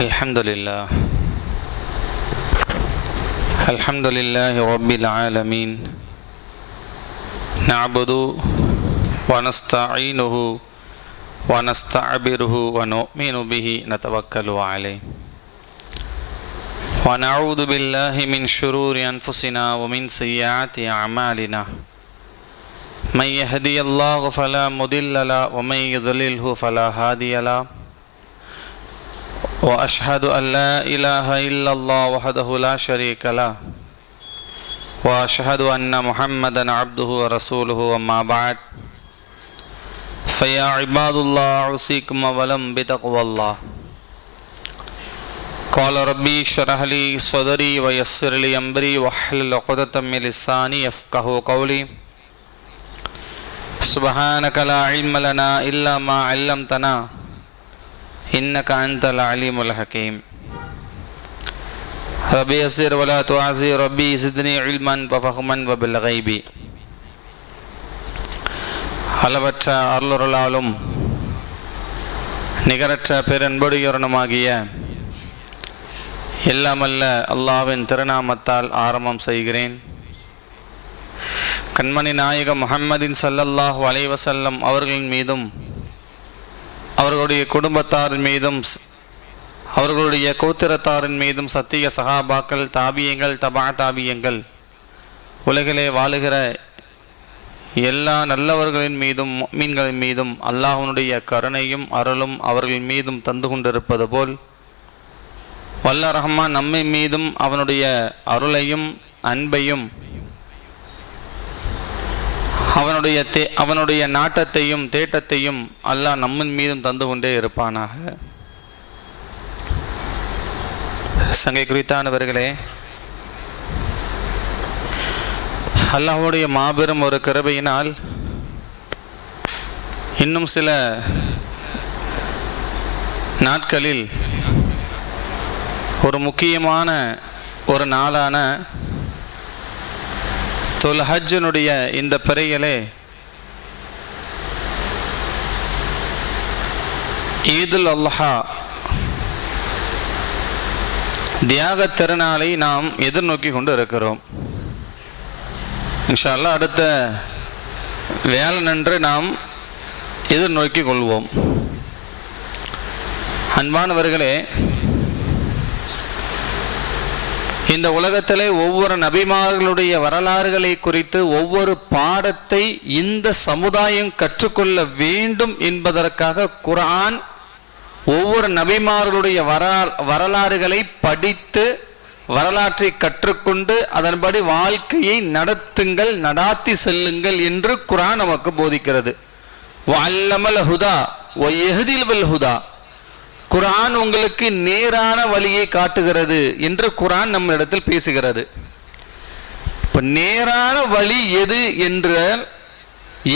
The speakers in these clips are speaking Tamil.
الحمد لله رب العالمين نعبد ونستعينه ونستعبره ونؤمن به نتوكل عليه ونعوذ بالله من شرور أنفسنا ومن سيئات أعمالنا من يهدي الله فلا مضل له ومن يضلله فلا هادي له وأشهد أن لا إله إلا الله وحده لا شريك له وأشهد أن محمدا عبده ورسوله وما بعد فيا عباد الله أوصيكم أولا بتقوى الله قال ربي اشرح لي صدري ويسر لي أمري واحلل عقدة من لساني يفقهوا قولي سبحانك لا علم لنا إلا ما علمتنا إنك أنت العليم الحكيم ربي يسر ولا تعسر ربي زدني علما وفهما وبالغيب அளவற்ற அருளருளாலும் நிகரற்ற பேரன்புடையோருமாகிய எல்லாமல்ல அல்லாஹ்வின் திருநாமத்தால் ஆரம்பம் செய்கிறேன். கண்மணி நாயகம் முஹம்மதின் ஸல்லல்லாஹு அலைஹி வஸல்லம் அவர்களின் மீதும் அவர்களுடைய குடும்பத்தாரின் மீதும் அவர்களுடைய கோத்திரத்தாரின் மீதும் சத்திய சஹாபாக்கள் தாபியங்கள் தபா தாபியங்கள் உலகிலே வாழுகிற எல்லா நல்லவர்களின் மீதும் முஃமின்களின் மீதும் அல்லாஹ்வுடைய கருணையும் அருளும் அவர்கள் மீதும் தந்து கொண்டிருப்பது போல் வல்ல ரஹ்மான் நம்மை மீதும் அவனுடைய அன்பையும் அவனுடைய நாட்டத்தையும் தேட்டத்தையும் அல்லாஹ் நம்மின் மீதும் தந்து கொண்டே இருப்பானாக. சங்கை குறித்தானவர்களே, அல்லாஹ்வுடைய மாபெரும் ஒரு கிருபையினால் இன்னும் சில நாட்களில் ஒரு முக்கியமான ஒரு நாளான துல்ஹஜ்ஜினுடைய இந்த பிறையிலே ஈதுல் அல்ஹா தியாக திருநாளை நாம் எதிர்நோக்கி கொண்டு இருக்கிறோம். இன்ஷா அல்லாஹ் அடுத்த வியாழனன்று நாம் எதிர்நோக்கி கொள்வோம். அன்பானவர்களே, இந்த உலகத்திலே ஒவ்வொரு நபிமார்களுடைய வரலாறுகளை குறித்து ஒவ்வொரு பாடத்தை இந்த சமுதாயம் கற்றுக்கொள்ள வேண்டும் என்பதற்காக குர்ஆன் ஒவ்வொரு நபிமார்களுடைய வரலாறுகளை படித்து வரலாற்றை கற்றுக்கொண்டு அதன்படி வாழ்க்கையை நடத்துங்கள், நடாத்தி செல்லுங்கள் என்று குர்ஆன் நமக்கு போதிக்கிறது. வஅல்லமல் ஹுதா வயஹ்தில் பில் ஹுதா, குர்ஆன் உங்களுக்கு நேரான வழியை காட்டுகிறது என்று குர்ஆன் நம்ம இடத்தில் பேசுகிறது. இப்ப நேரான வழி எது என்று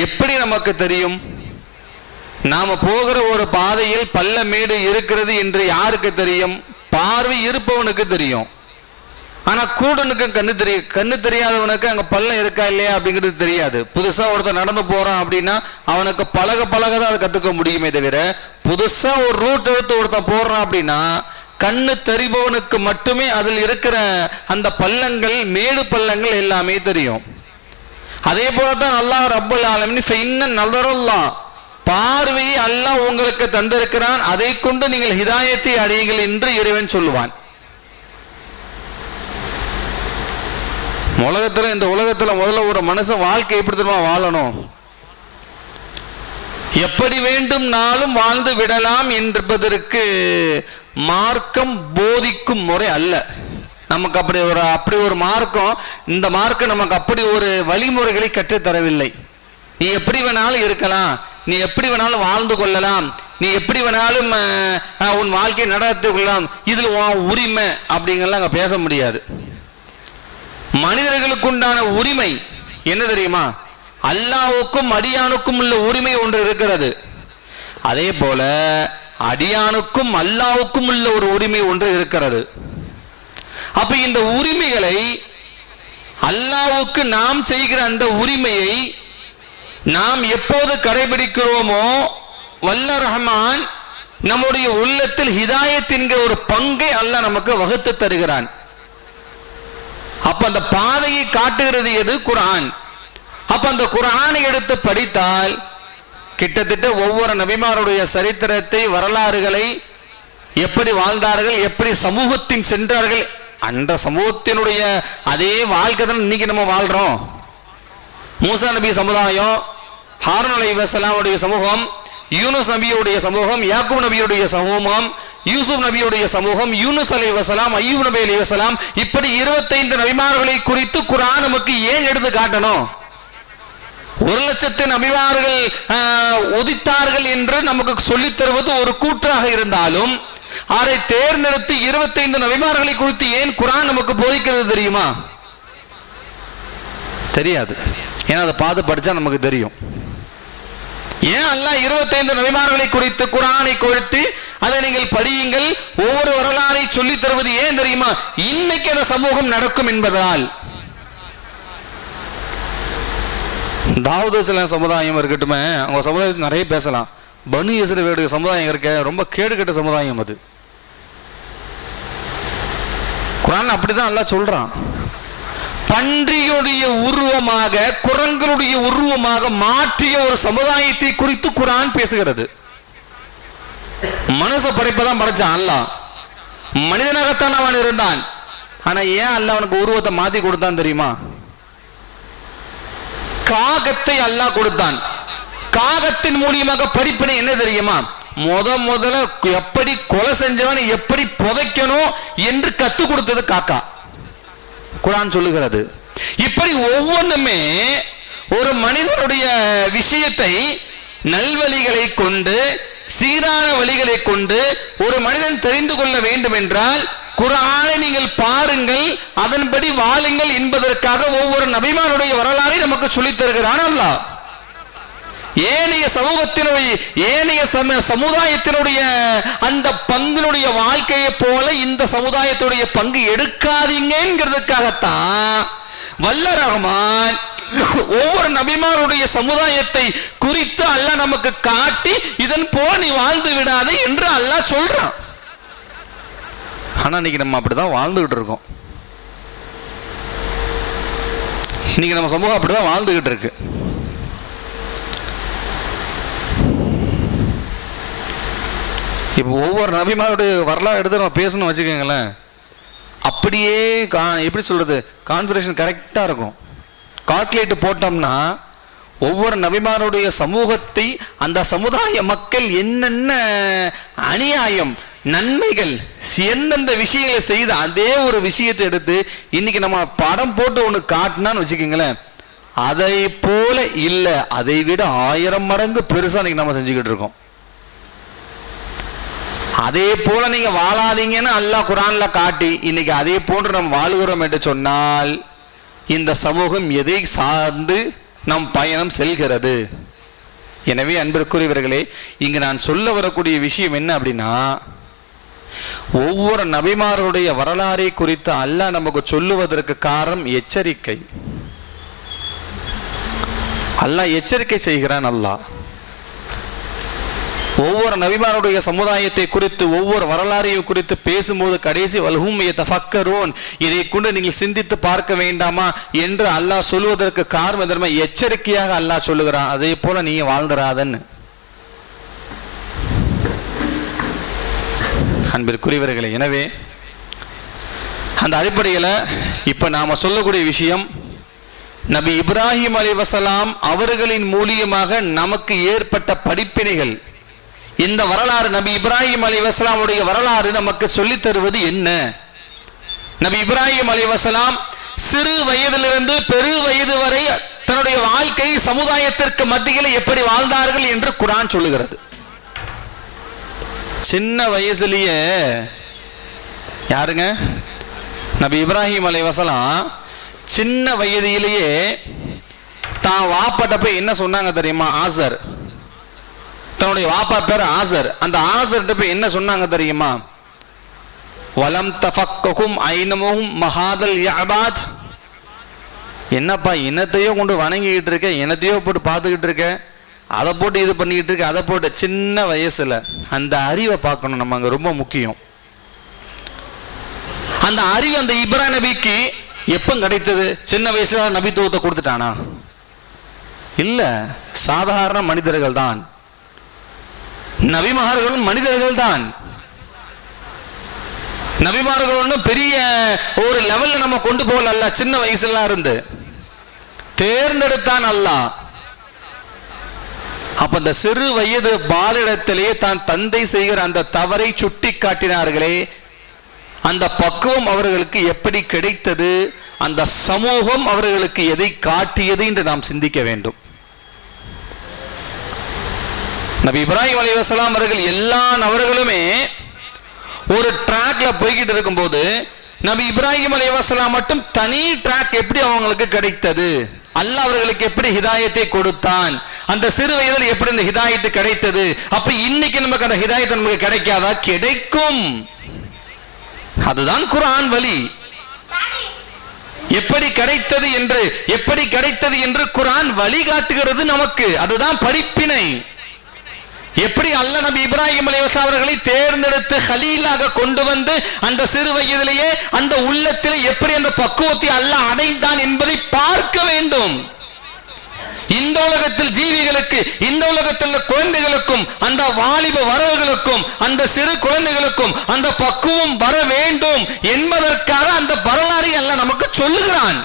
எப்படி நமக்கு தெரியும்? நாம போகிற ஒரு பாதையில் பள்ளமேடு இருக்கிறது என்று யாருக்கு தெரியும்? பார்வை இருப்பவனுக்கு தெரியும். ஆனா கூடனுக்கு கண்ணு தெரியாதவனுக்கு அங்க பள்ளம் இருக்கா இல்லையா அப்படிங்கிறது தெரியாது. புதுசா ஒருத்தர் நடந்து போறான் அப்படின்னா அவனுக்கு பழக தான் அதை கத்துக்க முடியுமே தவிர, புதுசா ஒரு ரூட் எடுத்து ஒருத்தன் போடுறான் அப்படின்னா கண்ணு தெரிபவனுக்கு மட்டுமே அதில் இருக்கிற அந்த பள்ளங்கள், மேடு பள்ளங்கள் எல்லாமே தெரியும். அதே போலதான் அல்லாஹ் ரப்பல் ஆலமீன் ஃபைன்ன நஸரல்லாஹ், பார்வையை அல்லாஹ் உங்களுக்கு தந்திருக்கிறான், அதை கொண்டு நீங்கள் ஹிதாயத்தை அடையுங்கள் என்று இறைவன் சொல்லுவான். இந்த உலகத்துல முதல்ல ஒரு மனுஷன் வாழ்க்கை எப்படி தெரியுமா வாழணும்? எப்படி வேண்டும்னாலும் வாழ்ந்து விடலாம் என்பதற்கு மார்க்கம் போதிக்கும் முறை அல்ல. நமக்கு அப்படி ஒரு மார்க்கம், இந்த மார்க்கம் நமக்கு அப்படி ஒரு வழிமுறைகளை கற்றுத்தரவில்லை. நீ எப்படி வேணாலும் இருக்கலாம், நீ எப்படி வேணாலும் வாழ்ந்து கொள்ளலாம், நீ எப்படி வேணாலும் உன் வாழ்க்கையை நடத்தி கொள்ளலாம், இதுல உன் உரிமை அப்படிங்கலாம் அங்க பேச முடியாது. மனிதர்களுக்கு உண்டான உரிமை என்ன தெரியுமா? அல்லாஹ்வுக்கும் அடியானுக்கும் உள்ள உரிமை ஒன்று இருக்கிறது. அதே போல அடியானுக்கும் அல்லாஹ்வுக்கும் உள்ள ஒரு உரிமை ஒன்று இருக்கிறது. அப்ப இந்த உரிமைகளை அல்லாஹ்வுக்கு நாம் செய்கிற அந்த உரிமையை நாம் எப்போது கடைபிடிக்கிறோமோ வல்ல ரஹ்மான் நம்முடைய உள்ளத்தில் ஹிதாயத் என்கிற ஒரு பங்கை அல்லாஹ் நமக்கு வகுத்து தருகிறான். அப்ப அந்த பாதையை காட்டுகிறது எது? குர்ஆன். அப்ப அந்த குர்ஆனை எடுத்து படித்தால் கிட்டத்தட்ட ஒவ்வொரு நபிமாருடைய சரித்திரத்தை, வரலாறுகளை, எப்படி வாழ்ந்தார்கள், எப்படி சமூகத்தின் சென்றார்கள், அந்த சமூகத்தினுடைய அதே வாழ்க்கை தான் இன்னைக்கு நம்ம வாழ்றோம். மூசா நபி சமுதாயம், ஹாரூன் அலைஹிஸ்ஸலாமுடைய சமூகம், யூனுஸ் நபியுடைய சமூகம், யாக்கூப் நபியுடைய சமூகம், யூசுப் நபியுடைய சமூகம், யூனுஸ் அலைஹிஸ்ஸலாம், அய்யூப் நபி அலைஹிஸ்ஸலாம், இப்படி 25 நபிமார்களை குறித்து குர்ஆன் நமக்கு ஏன் எடுத்து காட்டணும்? 1,00,000 நபிமார்கள் உதித்தார்கள் என்று நமக்கு சொல்லித் தருவது ஒரு கூற்றாக இருந்தாலும், அதை தேர்ந்தெடுத்து 25 நபிமார்களை குறித்து ஏன் குர்ஆன் நமக்கு போதிக்கிறது தெரியுமா? தெரியாது. ஏன்னா அதை பார்த்து படிச்சா நமக்கு தெரியும். ஏன் அல்லாஹ் 25 நபிமார்களை குறித்து குர்ஆனை கொடுத்து அதை நீங்கள் படியுங்கள், ஒவ்வொரு வரலாறை சொல்லித் தருவது ஏன் தெரியுமா? இன்னைக்கு அந்த சமூகம் நடக்கும் என்பதால். தாவூத் அலைஹிஸ்ஸலாம் சமுதாயம் இருக்கட்டுமே, அவங்க சமுதாயத்தில் நிறைய பேசலாம். பனு இஸ்ரவேலுடைய சமுதாயம் இருக்க ரொம்ப கேடுகெட்ட சமுதாயம் அது. குர்ஆன் அப்படிதான் அல்லாஹ் சொல்றான். பன்றியுடைய உருவமாக, குரங்களுடைய உருவமாக மாற்றிய ஒரு சமுதாயத்தை குறித்து குர்ஆன் பேசுகிறது. மனுஷ படைப்பதான் படைச்சான் அல்லாஹ், மனிதனாகத்தான் அவன் இருந்தான். ஆனா ஏன் அல்லாஹ் அவனுக்கு உருவத்தை மாத்தி கொடுத்தான் தெரியுமா? காகத்தை அல்லாஹ் கொடுத்தான். காகத்தின் மூலியமாக படிப்பினை என்ன தெரியுமா? முதல்ல எப்படி கொலை செஞ்சவனை எப்படி புதைக்கணும் என்று கத்து கொடுத்தது காக்கா. குர்ஆன் சொல்லுகிறது. இப்படி ஒவ்வொன்றுமே ஒரு மனிதனுடைய விஷயத்தை நல்வழிகளை கொண்டு, சீரான வழிகளை கொண்டு ஒரு மனிதன் தெரிந்து கொள்ள வேண்டும் என்றால் குர்ஆனை நீங்கள் பாருங்கள், அதன்படி வாழுங்கள் என்பதற்காக ஒவ்வொரு நபிமானுடைய வரலாறை நமக்கு சொல்லித் தருகிறான் அல்லாஹ். ஏனைய சமூகத்தினுடைய, ஏனைய சமுதாயத்தினுடைய அந்த பங்கினுடைய வாழ்க்கையை போல இந்த சமுதாயத்துடைய பங்கு எடுக்காதீங்கிறதுக்காகத்தான் வல்ல ரஹ்மான் ஒவ்வொரு நபிமாருடைய சமுதாயத்தை குறித்து அல்லாஹ் நமக்கு காட்டி இதன் போல நீ வாழ்ந்து விடாதே என்று அல்லாஹ் சொல்றான். ஆனா இன்னைக்கு நம்ம அப்படிதான் வாழ்ந்துகிட்டு இருக்கோம். இன்னைக்கு நம்ம சமூகம் அப்படிதான் வாழ்ந்துகிட்டு இருக்கு. இப்போ ஒவ்வொரு நபிமாருடைய வரலாறு எடுத்து நம்ம பேசணும்னு வச்சுக்கோங்களேன், அப்படியே எப்படி சொல்றது, கான்ஃபிகரேஷன் கரெக்டாக இருக்கும். கால்குலேட் போட்டோம்னா ஒவ்வொரு நபிமாருடைய சமூகத்தை, அந்த சமுதாய மக்கள் என்னென்ன அநியாயம், நன்மைகள், எந்தெந்த விஷயங்களை செய்த அதே ஒரு விஷயத்தை எடுத்து இன்னைக்கு நம்ம படம் போட்டு ஒன்று காட்டினான்னு வச்சுக்கோங்களேன், அதை போல இல்லை, அதை விட 1000 மடங்கு பெருசா இன்னைக்கு நம்ம செஞ்சுக்கிட்டு இருக்கோம். அதே போல நீங்க வாழாதீங்கன்னு அல்லாஹ் குர்ஆன்ல காட்டி இன்னைக்கு அதே போன்று நாம் வாழுகிறோம் என்று சொன்னால் இந்த சமூகம் எதை சார்ந்து நம் பயணம் செல்கிறது? எனவே அன்பிற்குரியவர்களே, இங்கு நான் சொல்ல வரக்கூடிய விஷயம் என்ன அப்படின்னா, ஒவ்வொரு நபிமாருடைய வரலாறை குறித்து அல்லாஹ் நமக்கு சொல்லுவதற்கு காரணம் எச்சரிக்கை. அல்லாஹ் எச்சரிக்கை செய்கிறான். அல்லாஹ் ஒவ்வொரு நபிமாருடைய சமுதாயத்தை குறித்து, ஒவ்வொரு வரலாறையும் குறித்து பேசும்போது கடைசி வல்ஹும் யதஃபக்கரூன், இதை கொண்டு நீங்கள் சிந்தித்து பார்க்க வேண்டாமா என்று அல்லாஹ் சொல்வதற்கு காரணம் எதற்கு? எச்சரிக்கையாக அல்லாஹ் சொல்லுகிறான். அதே போல நீங்க வாழ்ந்துராதன்னு. அன்பிற்குரியவர்களே, எனவே அந்த அடிப்படையில் இப்ப நாம சொல்லக்கூடிய விஷயம், நபி இப்ராஹிம் அலைஹிஸ்ஸலாம் அவர்களின் மூலியமாக நமக்கு ஏற்பட்ட படிப்பினைகள். இந்த வரலாறு, நபி இப்ராஹிம் அலைஹிஸ்ஸலாமுடைய வரலாறு நமக்கு சொல்லித் தருவது என்ன? நபி இப்ராஹிம் அலைஹிஸ்ஸலாம் சிறு வயதிலிருந்து பெரு வயது வரை தன்னுடைய வாழ்க்கை சமுதாயத்திற்கு மத்தியில் எப்படி வாழ்ந்தார்கள் என்று குர்ஆன் சொல்லுகிறது. சின்ன வயசுலயே யாருங்க? நபி இப்ராஹிம் அலைஹிஸ்ஸலாம் சின்ன வயதிலேயே தான் வாப்பாட்ட போய் என்ன சொன்னாங்க தெரியுமா? ஆசர், தன்னுடைய வாப்பா பேர் ஆசர். அந்த ஆசர்கிட்ட போய் என்ன சொன்னாங்க தெரியுமா? வலம் தஃபக்ககும் ஐனமும் மஹாதல் யஅபாத், என்னப்பா இனத்தையோ கொண்டு வணங்கிக்கிட்டு இருக்க, இனத்தையோ போட்டு பார்த்துக்கிட்டு இருக்க, அதை போட்டு இது பண்ணிக்கிட்டு இருக்கு, அதை போட்டு சின்ன வயசுல அந்த அறிவை பார்க்கணும். நம்ம அங்க ரொம்ப முக்கியம். அந்த அறிவு அந்த இப்ராஹிம் நபிக்கு எப்ப கிடைத்தது? சின்ன வயசுல நபித்துவத்தை கொடுத்துட்டானா? இல்ல, சாதாரண மனிதர்கள் தான். நபிமார்களும் மனிதர்கள் தான். நபிமார்கள் ஒன்றும் பெரிய ஒரு லெவல்ல நம்ம கொண்டு போகல. அல்ல சின்ன வயசுல இருந்து தேர்ந்தெடுத்தான் அல்லாஹ். அப்ப அந்த சிறு வயது பாலிடத்திலேயே தான் தந்தை செய்கிற அந்த தவறை சுட்டி காட்டினார்களே, அந்த பக்குவம் அவர்களுக்கு எப்படி கிடைத்தது? அந்த சமூகம் அவர்களுக்கு எதை காட்டியது என்று நாம் சிந்திக்க வேண்டும். நபி இப்ராஹிம் அலைஹிஸ்ஸலாம் அவர்கள் எல்லா நபர்களுமே ஒரு ட்ராக்ல போய்கிட்டு இருக்கும்போது நபி இப்ராஹிம் அலைஹிஸ்ஸலாம் மட்டும் தனி ட்ராக் எப்படி அவங்களுக்கு கிடைத்தது? அல்லாஹ் அவர்களுக்கு எப்படி ஹிதாயத்தை கொடுத்தான்? அந்த சிறு வயதில் எப்படி இந்த ஹிதாயத்து கிடைத்தது? அப்ப இன்னைக்கு நமக்கு அந்த ஹிதாயத்து நமக்கு கிடைக்காதா? கிடைக்கும். அதுதான் குர்ஆன் வழி. எப்படி கிடைத்தது என்று குர்ஆன் வழிகாட்டுகிறது நமக்கு. அதுதான் படிப்பினை. எப்படி அல்லாஹ் நபி இப்ராஹிம் அலைஹிஸ்ஸலாம் அவர்களை தேர்ந்தெடுத்து கலீலாக கொண்டு வந்து அந்த சிறு வயதிலேயே அந்த உள்ளத்திலே எப்படி அந்த பக்குவத்தை அல்லாஹ் அடைந்தான் என்பதை பார்க்க வேண்டும். இந்த உலகத்தில் ஜீவிகளுக்கு, இந்த உலகத்தில் குழந்தைகளுக்கும், அந்த வாலிப வரவுகளுக்கும், அந்த சிறு குழந்தைகளுக்கும் அந்த பக்குவம் வர வேண்டும் என்பதற்காக அந்த வரலாறை அல்லாஹ் நமக்கு சொல்லுகிறான்.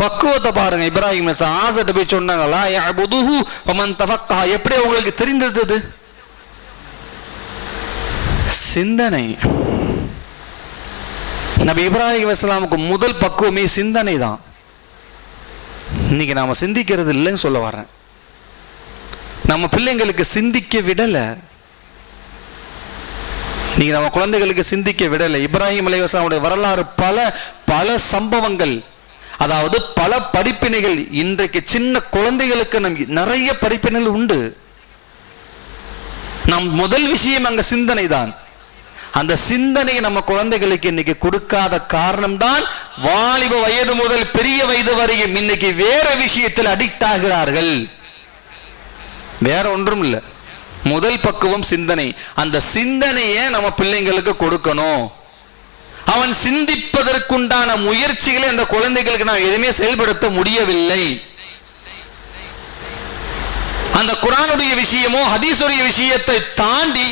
பக்குவத்தை பாருங்க. இப்ராஹிம் ஆசைட்ட போய் சொன்னாங்களா, யஅபுதுஹு வமன் தஃபக்கஹ, எப்படி உங்களுக்கு தெரிந்தது? சிந்தனை. நபி இப்ராஹிம் அலைஹிஸ்ஸலாமுக்கு முதல் பக்குவமே சிந்தனை தான். இன்னைக்கு நாம சிந்திக்கிறது இல்லைன்னு சொல்ல வரேன். நம்ம பிள்ளைங்களுக்கு சிந்திக்க விடல. இன்னைக்கு நம்ம குழந்தைகளுக்கு சிந்திக்க விடல. இப்ராஹிம் அலைஹிஸ்ஸலாமுடைய வரலாறு பல சம்பவங்கள், அதாவது பல படிப்பினைகள். இன்றைக்கு சின்ன குழந்தைகளுக்கு நம் நிறைய படிப்பினைகள் உண்டு. நம் முதல் விஷயம் அங்க சிந்தனை தான். அந்த சிந்தனையை நம்ம குழந்தைகளுக்கு இன்னைக்கு கொடுக்காத காரணம் தான் வாலிப வயது முதல் பெரிய வயது வரையும் இன்னைக்கு வேற விஷயத்தில் அடிக்ட் ஆகிறார்கள். வேற ஒன்றும் இல்லை. முதல் பக்குவம் சிந்தனை. அந்த சிந்தனையை நம்ம பிள்ளைங்களுக்கு கொடுக்கணும். அவன் சிந்திப்பதற்குண்டான முயற்சிகளை அந்த குழந்தைகளுக்கு நான் எதுவுமே செயல்படுத்த முடியவில்லை. அந்த குர்ஆனுடைய விஷயமோ ஹதீஸுடைய விஷயத்தை தாண்டி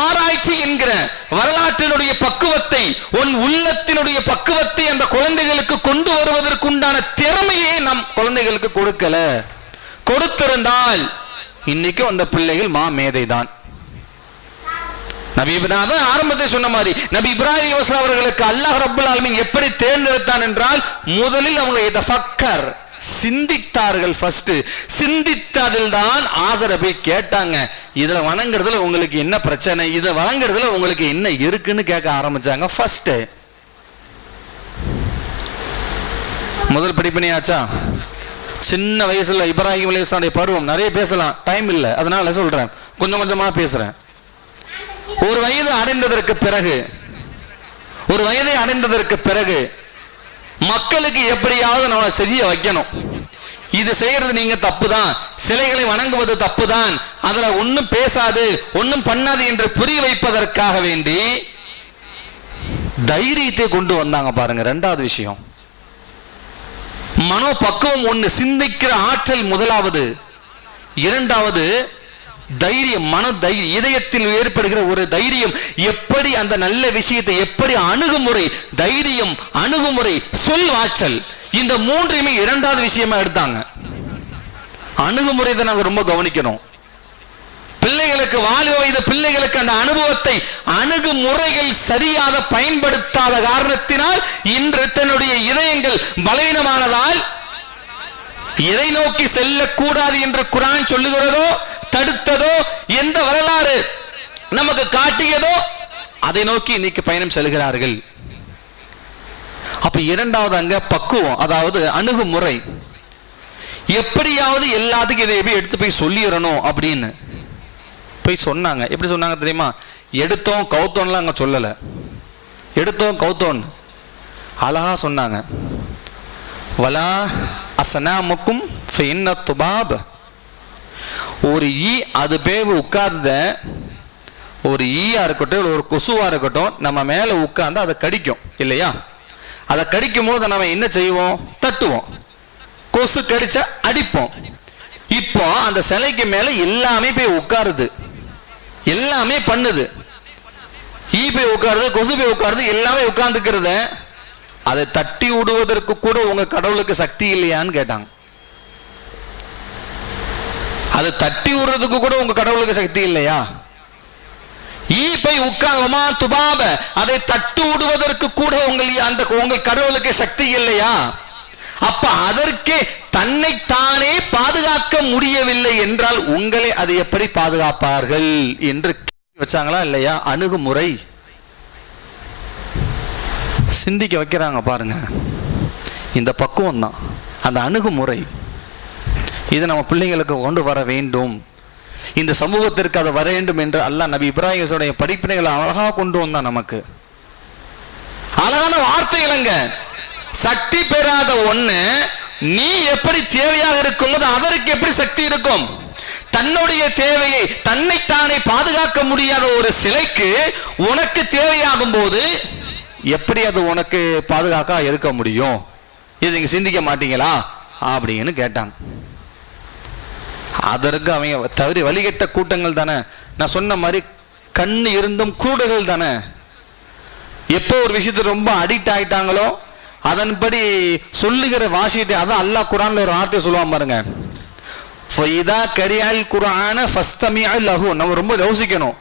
ஆராய்ச்சி என்கிற வரலாற்றினுடைய பக்குவத்தை, உன் உள்ளத்தினுடைய பக்குவத்தை அந்த குழந்தைகளுக்கு கொண்டு வருவதற்குண்டான திறமையை நம் குழந்தைகளுக்கு கொடுக்கல. கொடுத்திருந்தால் இன்னைக்கு அந்த பிள்ளைகள் மேதை தான். நபி இப்ராஹிம் ஆரம்பத்தில் சொன்ன மாதிரி நபி இப்ராஹிம் அலைஹிஸ்ஸலாம் அவர்களுக்கு அல்லாஹ் ரப்பல் ஆலமீன் எப்படி தேர்ந்தெடுத்தான் என்றால், முதலில் அவங்க யதஃபக்கர், சிந்தித்தார்கள். ஃபர்ஸ்ட் சிந்தித்ததில் தான் ஆசரை போய் கேட்டாங்க, இதுல வணங்குறதுல உங்களுக்கு என்ன பிரச்சனை, இதை வணங்குறதுல உங்களுக்கு என்ன இருக்குன்னு கேட்க ஆரம்பிச்சாங்க. ஃபர்ஸ்ட் முதல் படிப்பினையாச்சா? சின்ன வயசுல இப்ராஹிம் அலைஹிஸ்ஸலாமுடைய பருவம். நிறைய பேசலாம், டைம் இல்லை, அதனால சொல்றேன், கொஞ்சம் கொஞ்சமா பேசுறேன். ஒரு வயதை அடைந்ததற்கு பிறகு மக்களுக்கு எப்படியாவது நம்ம செய்ய வைக்கணும். இது செய்யறது நீங்க தப்பு தான், சிலைகளை வணங்குவது தப்பு தான், அதுல ஒன்னும் பேசாது, ஒன்னும் பண்ணாது என்று புரிய வைப்பதற்காக வேண்டி தைரியத்தை கொண்டு வந்தாங்க. பாருங்க, இரண்டாவது விஷயம் மனோ பக்குவம். ஒன்னு சிந்திக்கிற ஆற்றல் முதலாவது. இரண்டாவது தைரியம், மன தைரியம், இதயத்தில் ஏற்படுகிற ஒரு தைரியம். எப்படி அந்த நல்ல விஷயத்தை எப்படி அணுகுமுறை, தைரியம், அணுகுமுறை, சொல் ஆற்றல், இந்த மூன்றையுமே இரண்டாவது விஷயமா எடுத்தாங்க. அணுகுமுறை தான் நாங்க ரொம்ப கவனிக்கணும். பிள்ளைகளுக்கு, வாலிப வயது பிள்ளைகளுக்கு அந்த அனுபவத்தை, அணுகுமுறைகள் சரியாக பயன்படுத்தாத காரணத்தினால் இன்று தன்னுடைய இதயங்கள் பலவீனமானதால் எதை நோக்கி செல்லக்கூடாது என்று குர்ஆன் சொல்லுகிறதோ, தடுத்ததோ, எந்த வரலாறு நமக்கு காட்டியதோ அதை நோக்கி இன்னைக்கு பயணம் செல்கிறார்கள். அப்ப இரண்டாவது அங்க பக்குவம், அதாவது அணுகுமுறை. எப்படியாவது எல்லாத்துக்கும் இதை எடுத்து போய் சொல்லிடணும் அப்படின்னு போய் சொன்னாங்க. எப்படி சொன்னாங்க தெரியுமா? எடுத்தோம் கவுத்தோன்லாம் அங்க சொல்லல. எடுத்தோம் கவுத்தோன் அழகா சொன்னாங்க. வலா அசனாமுக்கும் ஃபைன்ன துபாப். ஒரு ஈ அது பேவு உட்கார்ந்த ஒரு ஈயா இருக்கட்டும் ஒரு கொசுவா இருக்கட்டும் நம்ம மேல உட்கார்ந்து அதை கடிக்கும் இல்லையா? அதை கடிக்கும் போது நம்ம என்ன செய்வோம்? தட்டுவோம். கொசு கடிச்சா அடிப்போம். இப்போ அந்த சிலைக்கு மேல எல்லாமே போய் உட்காருது, எல்லாமே பண்ணுது. ஈ போய் உட்காருது, கொசு போய் உட்காருது, எல்லாமே உட்கார்ந்துக்கிறத அதை தட்டி விடுவதற்கு கூட உங்க கடவுளுக்கு சக்தி இல்லையான்னு கேட்டாங்க. அதை தட்டி விடுறதுக்கு கூட உங்க கடவுளுக்கு சக்தி இல்லையா? ஈ போய் உட்கார்மா துபாப, அதை தட்டு விடுவதற்கு கூட உங்கள் கடவுளுக்கு சக்தி இல்லையா? அப்ப அதற்கே தன்னைத்தானே பாதுகாக்க முடியவில்லை என்றால் உங்களை அதை எப்படி பாதுகாப்பார்கள் என்று வச்சாங்களா இல்லையா? அணுகுமுறை சிந்திக்க வைக்கிறாங்க பாருங்க. இந்த பக்குவம் தான் அந்த அணுகுமுறை. இதை நம்ம பிள்ளைங்களுக்கு கொண்டு வர வேண்டும். இந்த சமூகத்திற்கு அதை வர வேண்டும் என்று அல்லாஹ் நபி இப்ராஹிமுடைய படிப்பினைகளை அழகாக கொண்டு வந்தான். நமக்கு அழகான வார்த்தைகளங்க. சக்தி பெறாத ஒண்ணு நீ எப்படி தேவையாக இருக்கும் போது அதற்கு எப்படி சக்தி இருக்கும்? தன்னுடைய தேவையை தன்னைத்தானே பாதுகாக்க முடியாத ஒரு சிலைக்கு உனக்கு தேவையாகும் போது எப்படி அது உனக்கு பாதுகாக்க இருக்க முடியும்? இது நீங்க சிந்திக்க மாட்டீங்களா அப்படின்னு கேட்டாங்க. அதற்கு அவங்க தவறி வழிகட்ட கூட்டங்கள் தானே. நான் சொன்ன மாதிரி கண்ணு இருந்தும் கூடுகள் தானே. எப்போ ஒரு விஷயத்துக்கு ரொம்ப அடிக்ட் ஆயிட்டாங்களோ அதன்படி சொல்லுகிற வாசியத்தை, அதான் அல்லாஹ் குர்ஆன்ல ஒரு வார்த்தை சொல்லுவான் பாருங்க, ஃபைதா கரியால் குர்ஆன ஃபஸ்தமிஅ லஹு. நம்ம ரொம்ப யோசிக்கணும்.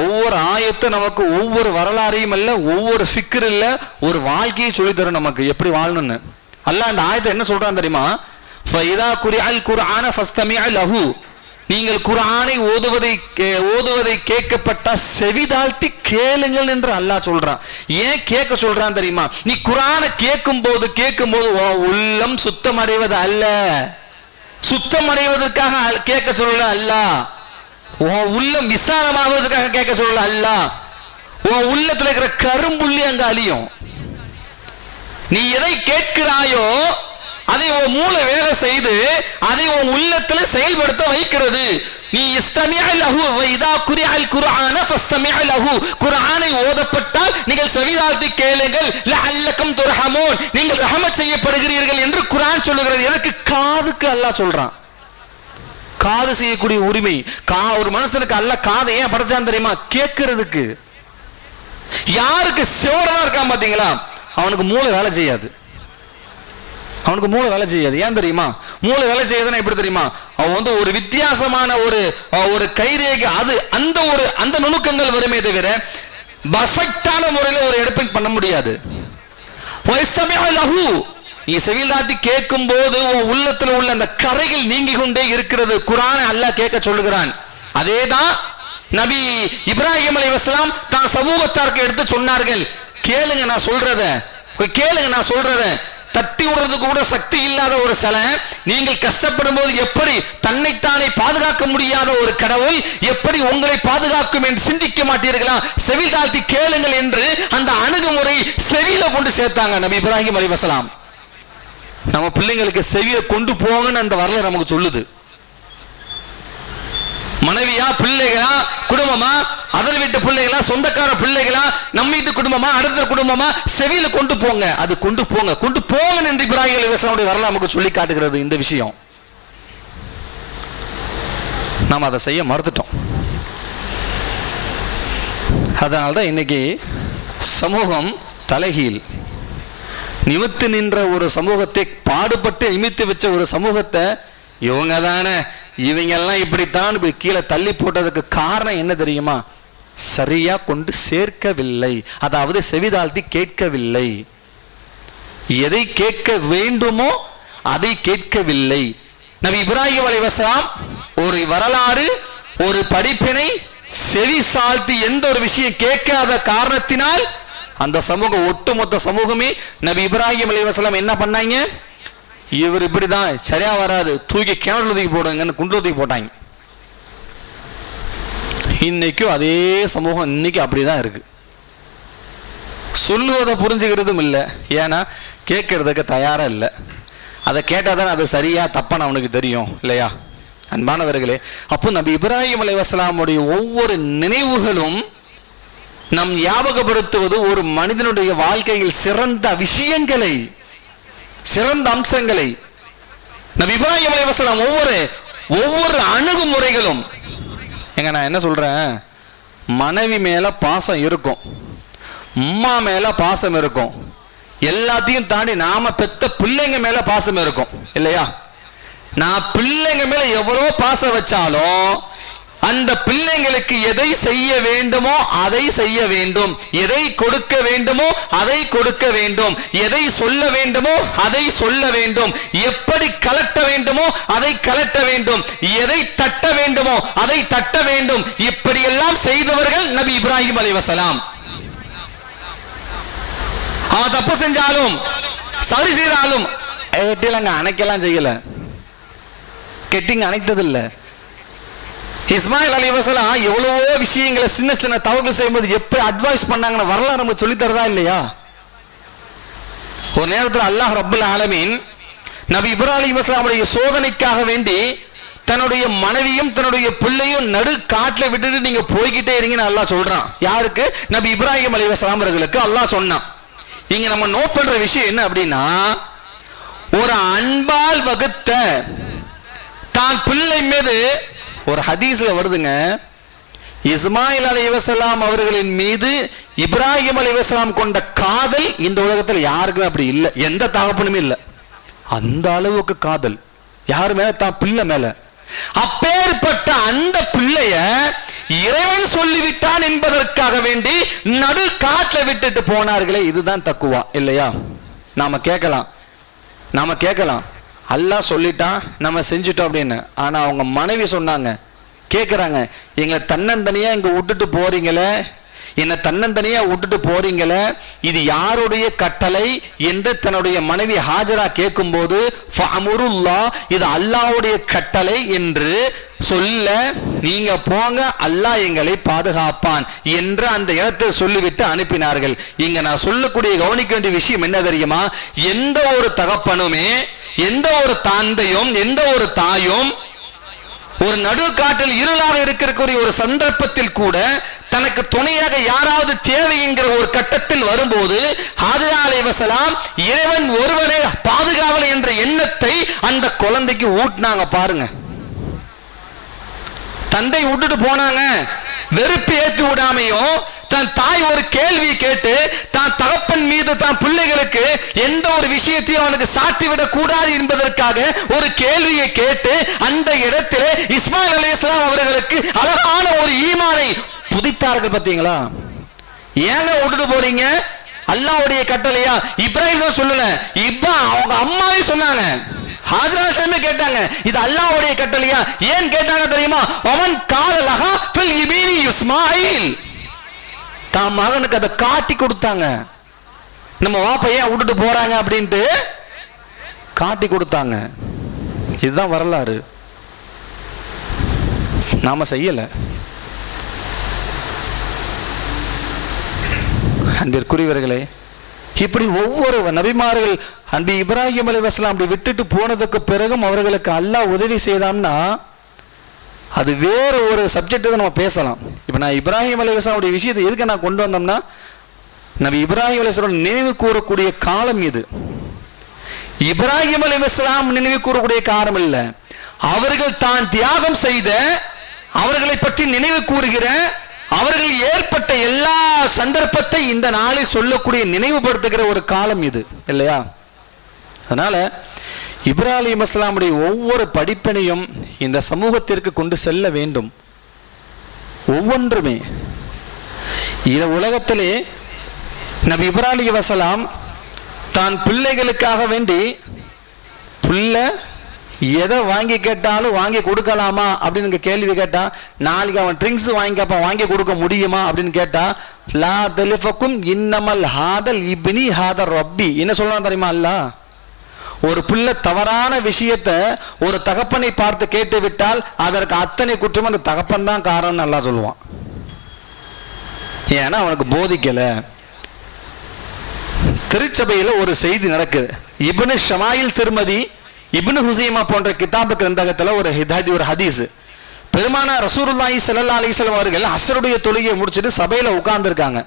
ஒவ்வொரு ஆயத்தை நமக்கு ஒவ்வொரு வரலாறையும் இல்ல, ஒவ்வொரு ஃபிக்ர் இல்ல, ஒரு வாழ்க்கையை சொல்லி தரும் நமக்கு எப்படி வாழணும்னு. அல்லாஹ் அந்த ஆயத்தை என்ன சொல்றான் தெரியுமா? ஃபைதா குரியால் குர்ஆன ஃபஸ்தமிஅ லஹு. நீங்கள் குர்ஆனை ஓதுவதை கேட்கப்பட்ட செவிதாழ்த்தி கேளுங்கள் என்று அல்லாஹ் சொல்றான். ஏன் கேட்க சொல்றான் தெரியுமா? நீ குர்ஆனை கேட்கும் போது உள்ளம் சுத்தம் அடைவது அல்ல, சுத்தம் அடைவதற்காக கேட்க சொல்லல அல்லாஹ். உள்ளம் விசாலமாவதற்காக கேட்க சொல்லல அல்லாஹ். உள்ளத்துல இருக்கிற கரும்புள்ளி அங்க அழியும். நீ எதை கேட்கிறாயோ அதை உன் மூளை வேலை செய்து அதை உன் உள்ளத்துல செயல்படுத்த வைக்கிறது. நீ இஸ்தமிஅ லஹு வ இதா குரிஅல் குர்ஆன ஃபஸ்தமிஅ லஹு. குர்ஆனை ஓதப்பட்டால் நீங்கள் செவிதாழ்த்தி கேளுங்கள், லஅல்லக்கும் துர்ஹமூன், நீங்கள் ரஹமத் செய்யப்படுகிறீர்கள் என்று குர்ஆன் சொல்லுகிறது. எனக்கு காதுக்கு அல்லாஹ் சொல்றான். காது செய்யக்கூடிய உரிமை. ஒரு மனுஷனுக்கு அல்லாஹ் காதை ஏன் படைச்சான் தெரியுமா? கேட்கிறதுக்கு. யாருக்கு செவரமா இருக்கான் பாத்தீங்களா, அவனுக்கு மூளை வேலை செய்யாது. அவனுக்கு மூளை வேலை செய்யாது. ஏன் தெரியுமா? மூளை வேலை செய்யாதுன்னா எப்படி தெரியுமா? அவன் ஒரு வித்தியாசமான ஒரு கைரேகை, அது அந்த நுணுக்கங்கள் வருமே தவிர பர்ஃபெக்டான முறையில் ஒரு எடுப்பிங் பண்ண முடியாது. நீ செவிதாழ்த்தி கேட்கும் போது உன் உள்ளத்தில் உள்ள அந்த கரைகள் நீங்கி கொண்டே இருக்கிறது. குர்ஆனை அல்லாஹ் கேட்க சொல்லுகிறான். அதேதான் நபி இப்ராஹிம் அலைஹிஸ்ஸலாம் தான் சமூகத்தாருக்கு எடுத்து சொன்னார்கள். கேளுங்க நான் சொல்றத, கேளுங்க நான் சொல்றத. தட்டி விடுறதுக்கு கூட சக்தி இல்லாத ஒரு சிலை, நீங்கள் கஷ்டப்படும் போது எப்படி தன்னைத்தானே பாதுகாக்க முடியாத ஒரு கடவுள் எப்படி உங்களை பாதுகாக்கும் என்று சிந்திக்க மாட்டீர்களா? செவி தாழ்த்தி கேளுங்கள் என்று அந்த அணுகுமுறை செவியில கொண்டு சேர்த்தாங்க நபி இப்ராஹிம் அலைஹிஸ்ஸலாம். நம்ம பிள்ளைங்களுக்கு செவியை கொண்டு போங்கன்னு அந்த வரலாறு நமக்கு சொல்லுது. மனைவியா, பிள்ளைகளா, குடும்பமா, அதர் வீட்டு பிள்ளைகளா, சொந்தக்கார பிள்ளைகளா, நம்ம வீட்டு குடும்பமா, அடுத்த குடும்பமா, செவியில கொண்டு போங்க. அது கொண்டு போங்க என்று இப்ராஹிம் அலைஹிஸ்ஸலாமுடைய வரலாறு நமக்கு சொல்லி காட்டுகிறது. இந்த விஷயம் நாம் அதை செய்ய மறுத்துட்டோம். அதனால்தான் இன்னைக்கு சமூகம் தலைகீழ் நிமித்து நின்ற ஒரு சமூகத்தை, பாடுபட்டு நிமித்து வச்ச ஒரு சமூகத்தை இவங்க தானே, இவங்க எல்லாம் இப்படித்தான் கீழே தள்ளி போட்டதுக்கு காரணம் என்ன தெரியுமா? சரியா கொண்டு சேர்க்கவில்லை. அதாவது செவிதாழ்த்தி கேட்கவில்லை. எதை கேட்க வேண்டுமோ அதை கேட்கவில்லை. நபி இப்ராஹிம் அலைஹிஸ்ஸலாம் ஒரு வரலாறு, ஒரு படிப்பினை செவி சாழ்த்தி எந்த ஒரு விஷயம் கேட்காத காரணத்தினால் அந்த சமூகம், ஒட்டுமொத்த சமூகமே நபி இப்ராஹிம் அலைஹிஸ்ஸலாம் என்ன பண்ணாங்க? இவர் இப்படிதான் சரியா வராது, தூக்கி கிணறு தூக்கி போடுங்கன்னு குண்டு தூக்கி போட்டாங்க. இன்னைக்கும் அதே சமூகம் இன்னைக்கு அப்படிதான் இருக்கு. சொல்லுவதை புரிஞ்சுக்கிறதும் இல்லை. ஏன்னா கேட்கறதுக்கு தயாரா இல்லை. அதை கேட்டாதான் அது சரியா தப்பான்னு அவனுக்கு தெரியும் இல்லையா அன்பானவர்களே? அப்போ நபி இப்ராஹிம் அலைஹிஸ்ஸலாமுடைய ஒவ்வொரு நினைவுகளும் நம் ஞாபகப்படுத்துவது ஒரு மனிதனுடைய வாழ்க்கையில் சிறந்த விஷயங்களை, சிறந்த அம்சங்களை. நபி இப்ராஹிம் அலைஹிஸ்ஸலாம் ஒவ்வொரு அணுகுமுறைகளும், எங்க நான் என்ன சொல்றேன், மனைவி மேல பாசம் இருக்கும், அம்மா மேல பாசம் இருக்கும், எல்லாத்தையும் தாண்டி நாம பெத்த பிள்ளைங்க மேல பாசம் இருக்கும் இல்லையா? நான் பிள்ளைங்க மேல எவ்வளோ பாசம் வச்சாலும் அந்த பிள்ளைங்களுக்கு எதை செய்ய வேண்டுமோ அதை செய்ய வேண்டும், எதை கொடுக்க வேண்டுமோ அதை கொடுக்க வேண்டும், எதை சொல்ல வேண்டுமோ அதை சொல்ல வேண்டும், எப்படி கலட்ட வேண்டுமோ அதை கலட்ட வேண்டும், எதை தட்ட வேண்டுமோ அதை தட்ட வேண்டும். இப்படியெல்லாம் செய்தவர்கள் நபி இப்ராஹிம் அலைஹிஸ்ஸலாம். அவன் தப்பு செஞ்சாலும் சரி செய்தாலும் அணைக்கலாம் செய்யல, கெட்டிங்க அணைத்ததில்ல. இஸ்மாயில் அலைஹிஸ்ஸலாம் எவ்வளவோ விஷயங்களை சின்ன சின்ன தவறுகள் செய்யும்போது எப்படி அட்வைஸ் பண்ணாங்கன்னு வரலாறு நமக்கு சொல்லி தரதா இல்லையா? ஒரு நேரத்தில் அல்லாஹ் ரப்பல் ஆலமீன் நபி இப்ராஹிம் அலைஹிஸ்ஸலாமுடைய சோதனைக்காக வேண்டி தன்னுடைய மனைவியும் தன்னுடைய பிள்ளையும் நடு காட்டில் விட்டுட்டு நீங்க போய்கிட்டே இருங்கன்னு அல்லாஹ் சொல்றான். யாருக்கு? நபி இப்ராஹிம் அலைஹிஸ்ஸலாம் அவர்களுக்கு அல்லாஹ் சொன்னான். இங்க நம்ம நோட் பண்ற விஷயம் என்ன அப்படின்னா, ஒரு அன்பால் வகுத்த தான் பிள்ளை மீது, ஒரு ஹதீஸ்ல வருதுங்க, இஸ்மாயில் அலைஹிஸ்ஸலாம் அவர்களின் மீது இப்ராஹிம் அலைஹிஸ்ஸலாம் கொண்ட காதல் இந்த உலகத்தில் யாருக்குமே அப்படி இல்லை, எந்த தகப்பனுமே இல்லை. அந்த அளவுக்கு காதல் யாரு மேல? தான் பிள்ளை மேல. அப்பேற்பட்ட அந்த பிள்ளைய இறைவன் சொல்லிவிட்டான் என்பதற்காக வேண்டி நடு காட்டில் விட்டுட்டு போனார்களே, இதுதான் தக்குவா இல்லையா? நாம கேட்கலாம் அல்லாஹ் சொல்லிட்டான் நம்ம செஞ்சுட்டோம் அப்படின்னு. ஆனா அவங்க மனைவி சொன்னாங்க, கேட்குறாங்க, எங்களை தன்னந்தனியா இங்க விட்டுட்டு போறீங்களே, என்னை தன்னந்தனியா விட்டுட்டு போறீங்களே, இது யாருடைய கட்டளை என்று தன்னுடைய மனைவி ஹாஜரா கேட்கும் போது இது அல்லாஹ்வுடைய கட்டளை என்று சொல்ல, நீங்க போங்க அல்லாஹ் எங்களை பாதுகாப்பான் என்று அந்த இடத்தில் சொல்லிவிட்டு அனுப்பினார்கள். இங்க நான் சொல்லக்கூடிய கவனிக்க வேண்டிய விஷயம் என்ன தெரியுமா? எந்த ஒரு தகப்பனுமே, எந்த ஒரு தந்தையும், எந்த ஒரு தாயும் ஒரு நடுக்காட்டில் இருளாக இருக்கக்கூடிய ஒரு சந்தர்ப்பத்தில் கூட தனக்கு துணையாக யாராவது தேவை என்கிற ஒரு கட்டத்தில் வரும்போது ஹாஜரா அலைஹிஸ்ஸலாம் இறைவன் ஒருவனே பாதுகாவலை என்ற எண்ணத்தை அந்த குழந்தைக்கு ஊட்டினாங்க. பாருங்க, தந்தை விட்டுட்டு போனாங்க, வெறுப்பு ஏற்றி விடாமையும் தன் தாய் ஒரு கேள்வி கேட்டு தான் தகப்பன் மீது தான் பிள்ளைகளுக்கு எந்த ஒரு விஷயத்தையும் அவனுக்கு சாட்டிவிடக் கூடாது என்பதற்காக ஒரு கேள்வியை கேட்டு அந்த இடத்தில் இஸ்மாயில் அலைஹிஸ்ஸலாம் அவர்களுக்கு அழகான ஒரு ஈமானை புதித்தார்கள். பார்த்தீங்களா? ஏங்க விட்டுட்டு போறீங்க? அல்லாஹ்வுடைய கட்டளையா? இப்ராஹிம் சொல்லல, அவங்க அம்மாவே சொன்னாங்க, ஹாஜரா கேட்டாங்க, இது அல்லாஹ்வுடைய கட்டளையா? ஏன் கேட்டாங்க தெரியுமா? அவன் கால லஹா ஃபில் யமீனி இஸ்மாயில், தான் மகனுக்கு அதை காட்டி கொடுத்தாங்க. நம்ம வாப்பா ஏன் விட்டுட்டு போறாங்க அப்படின்ட்டு காட்டி கொடுத்தாங்க. இதுதான் வரலாறு, நாம செய்யல. அன்பிற்குரியவர்களே, இப்படி ஒவ்வொரு நபிமார்கள் அன்பி இப்ராஹிம் அலைஹிஸ்ஸலாம் அப்படி விட்டுட்டு போனதுக்கு பிறகும் அவர்களுக்கு அல்லாஹ் உதவி செய்தான்னா அது வேற ஒரு சப்ஜெக்ட் தான் நம்ம பேசலாம். இப்போ நான் இப்ராஹிம் அலைஹிஸ்ஸலாமுடைய விஷயத்தை எதுக்கு நான் கொண்டு வந்தோம்னா, நபி இப்ராஹிம் அலைஹிஸ்ஸலாம் நினைவு கூறக்கூடிய காலம் இது. இப்ராஹிம் அலைஹிஸ்ஸலாம் நினைவு கூறக்கூடிய காலம் இல்லை, அவர்கள் தான் தியாகம் செய்த, அவர்களை பற்றி நினைவு கூறுகிற, அவர்கள் ஏற்பட்ட எல்லா சந்தர்ப்பத்தை இந்த நாளில் சொல்லக்கூடிய நினைவுபடுத்துகிற ஒரு காலம் இது இல்லையா? அதனால இப்ராஹிம் அலைஹிஸ்ஸலாமுடைய ஒவ்வொரு படிப்பினையும் இந்த சமூகத்திற்கு கொண்டு செல்ல வேண்டும். ஒவ்வொன்றுமே இந்த உலகத்திலே நபி இப்ராஹிம் அலைஹிஸ்ஸலாம் தான் பிள்ளைகளுக்காக வேண்டி பிள்ளை எதை வாங்கி கேட்டாலும் வாங்கி கொடுக்கலாமா அப்படின்னு கேள்வி கேட்டா, நாளைக்கு அவன் ட்ரிங்க்ஸ் வாங்கி கொடுக்க முடியுமா அப்படின்னு கேட்டா, லா தலிஃபக்கும் இன்னமல் ஹாதல் இப்னி ஹாதர் ரப்பி, என்ன சொல்லலாம் தெரியுமா? அல்லாஹ் ஒரு பிள்ளை தவறான விஷயத்தை ஒரு தகப்பனை பார்த்து கேட்டு விட்டால் அதற்கு அத்தனை குற்றம் அந்த தகப்பன் தான் காரணம் நல்லா சொல்லுவான். ஏன்னா அவனுக்கு போதிக்கல. திருச்சபையில் ஒரு செய்தி நடக்குது. இப்னு ஷமாயில் திருமதி, இப்னு ஹுசைமா போன்ற கிதாபு கிரந்தகத்தில் ஒரு ஹதீஸ். பெருமானார் ரசூலுல்லாஹி ஸல்லல்லாஹு அலைஹி வஸல்லம் அவர்கள் அஸ்ருடைய தொழுகையை முடிச்சுட்டு சபையில உட்கார்ந்துருக்காங்க.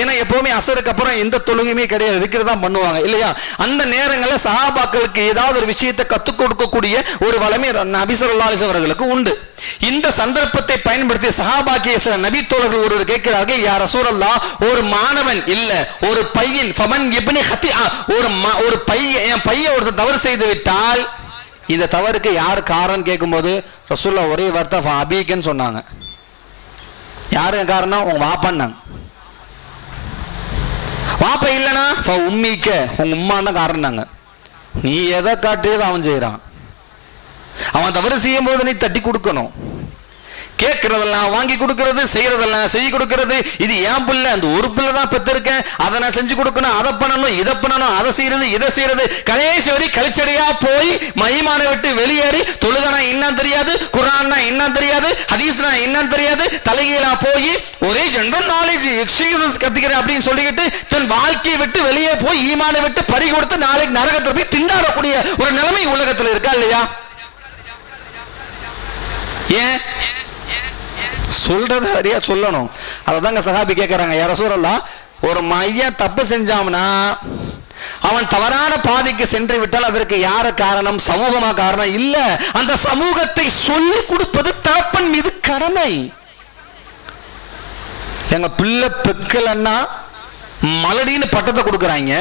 ஏன்னா எப்பவுமே அசருக்கு அப்புறம் எந்த தொழுகையுமே கிடையாது, திக்ர் தான் பண்ணுவாங்க இல்லையா. அந்த நேரங்களில் சஹாபாக்களுக்கு ஏதாவது ஒரு விஷயத்தை கற்றுக் கொடுக்கக்கூடிய ஒரு வளமை நபி ஸல்லல்லாஹு அலைஹி வஸல்லம் அவர்களுக்கு உண்டு. இந்த சந்தர்ப்பத்தை பயன்படுத்தி சஹாபாக்கிய சில நபி தோழர்கள் ஒருவர் கேட்கிறார்கள், யா ரசூலல்லாஹ், ஒரு மாணவன் இல்ல ஒரு பையன் ஃபமன் இப்னி ஹத்திஆ, ஒரு பையன், என் பையன் ஒருத்தர் தவறு செய்து விட்டால் இந்த தவறுக்கு யார் காரணம் கேட்கும்போது ரசூலுல்லாஹ் ஒரே வார்த்தை அபீக்கன்னு சொன்னாங்க. யாரு காரணம்? உங்க வாப்பான்னாங்க. வாப்பா இல்லைனா உம்மிக்க, உங்க உம்மா தான் காரணம். நீ எதை காட்டியது அவன் செய்யறான். அவன் தவறு செய்யும் போது நீ தட்டி கொடுக்கணும். கேட்கறதெல்லாம் வாங்கி கொடுக்கறது, செய்யறதெல்லாம் செய்ய கொடுக்கறது. இது ஏன் பிள்ளை, அந்த ஒரு பிள்ளை தான் பெற்றிருக்கேன், அதை நான் செஞ்சு கொடுக்கணும், அதை பண்ணணும், இதை பண்ணணும், அதை செய்யறது, இதை செய்யறது. கடைசி வரை கழிச்சடையா போய் மகிமான விட்டு வெளியேறி தொழுகனா என்னன்னு தெரியாது, குர்ஆன்னா என்னன்னு தெரியாது, ஹதீஸ்னா என்னன்னு தெரியாது, தலைகீழா போய் ஒரே ஜெனரல் நாலேஜ் எக்ஸ்கியூசஸ் கத்துக்கிறேன் அப்படின்னு சொல்லிக்கிட்டு தன் வாழ்க்கையை விட்டு வெளியே போய் ஈமானை விட்டு பறி கொடுத்து நாளைக்கு நரகத்தில் போய் திண்டாடக்கூடிய ஒரு நிலைமை உலகத்தில் இருக்கா இல்லையா? ஏன் சொல்றத சரியா சொல்லணும். அததாங்க சஹாபி கேட்கறாங்க, யா ரசூலல்லாஹ், ஒரு மையன் தப்பு செஞ்சான்னா அவன் தவறான பாதைக்கு சென்று விட்டால் அதற்கு யார காரணம்? சமூகமா காரணம் இல்ல. அந்த சமூகத்தை சொல்லிக் கொடுப்பது தகப்பன் மீது கடமை. எங்க பிள்ளை பெக்கலன்னா மலடின்னு பட்டத்தை கொடுக்குறாங்க.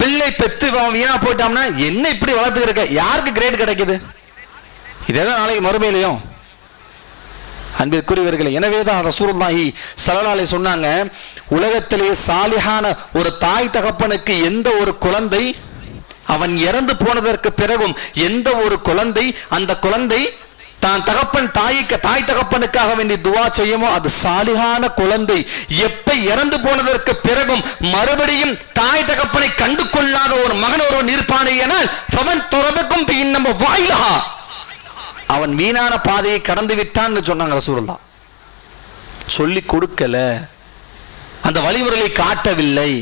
பிள்ளை பெத்து வீணா போயிட்டான்னா என்ன இப்படி வளர்த்து இருக்க, யாருக்கு கிரேட் கிடைக்குது? இதேதான் நாளைக்கு மறுமையிலையும். அன்பிற்குரியவர்களே, எனவேதான் ரசூலுல்லாஹி ஸல்லல்லாஹு அலைஹி சொன்னாங்க, உலகத்திலே சாலிஹான ஒரு தாய் தகப்பனுக்கு எந்த ஒரு குழந்தை அவன் இறந்து போனதற்கு பிறகும் எந்த ஒரு குழந்தை அந்த குழந்தை தான் தகப்பன் தாய் தகப்பனுக்காக வேண்டி துவா செய்யுமோ அது சாலிஹான குழந்தை. எப்ப இறந்து போனதற்கு பிறகும் மறுபடியும் தாய் தகப்பனை கண்டு கொள்ளாத ஒரு மகன் ஒருவன் இருப்பானே எனால் ஃபமன் துரபக்கும் நம்ம வாயிலஹா, அவன் வீணான பாதையை கடந்து விட்டான்னு சொன்னாங்க ரசூலுல்லாஹ். சொல்லி கொடுக்கல, அந்த வழிமுறைகளை காட்டவில்லை.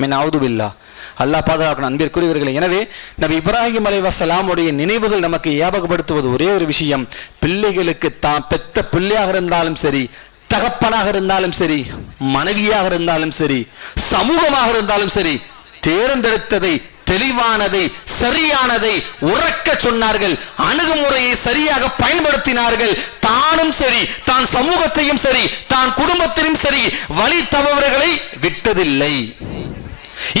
மின்அவுதுபில்லாஹ், அல்லாஹ் பாதுகாக்கணும். அன்பிற்குரியவர்களே, எனவே நபி இப்ராஹிம் அலைஹிஸ்ஸலாம் உடைய நினைவுகள் நமக்கு ஞாபகப்படுத்துவது ஒரே ஒரு விஷயம், பிள்ளைகளுக்கு தான் பெத்த பிள்ளையாக இருந்தாலும் சரி, தகப்பனாக இருந்தாலும் சரி, மனைவியாக இருந்தாலும் சரி, சமூகமாக இருந்தாலும் சரி, தேர்ந்தெடுத்ததை தெளிவானதை சரியானதை உறக்க சொன்னார்கள். அணுகுமுறையை சரியாக பயன்படுத்தினார்கள். தானும் சரி, தான் சமூகத்தையும் சரி, தான் குடும்பத்தையும் சரி, வழி தவறுகளை விட்டதில்லை.